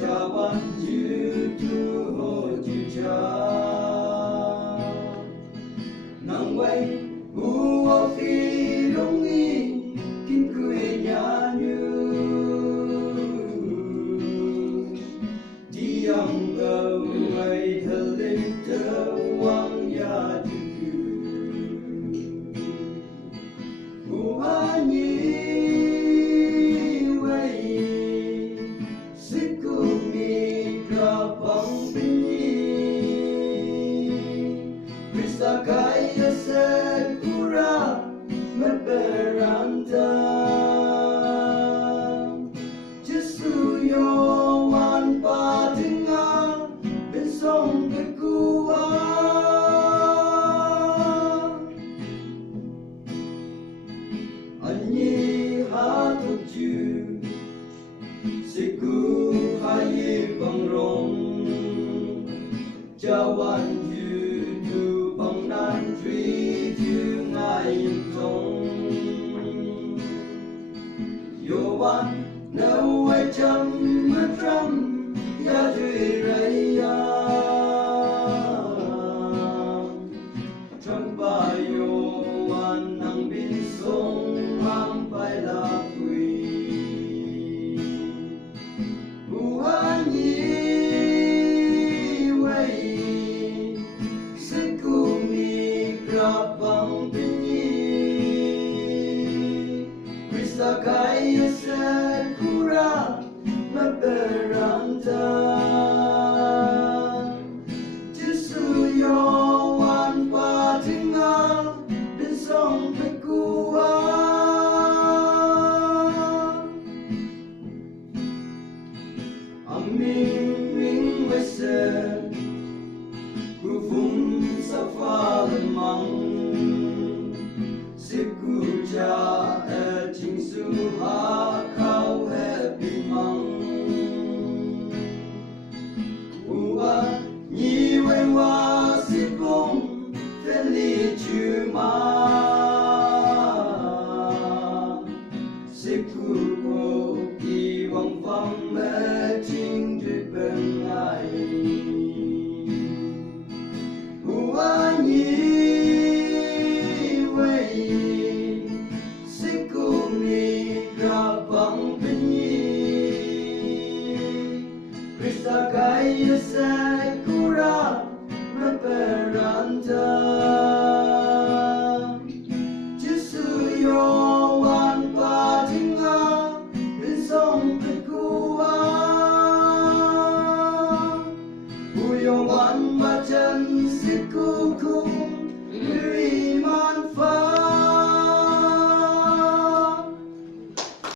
cha ban chữ tu hồ chữ cha nang quay u ô phi long y kinh cười nhà như diang cầu ngày thơ lên tơ quang ya chữ u a nhi Kaya sekura meberanta Jesu yowan patinga besong kekua Anyi hatuk ju Siku hayi bangrong Jawan nan truy thư ngài thông yo wan nâu ai chăm mất trăm ya truy rây ya trăm ba yo wan nang bin sông mang bay la quỳ u a nhi Bang pinyi Krista kaya sekura meberanta Jesu yowan patinga besong pekua Aming ming wese Kufung sa fallen mang Siku cha e ching su ha kau happy mang Ua nhi wen wa si bong Feli chu ma Siku ko i wang fang me ching ju ben ai Ua nhi Siku mi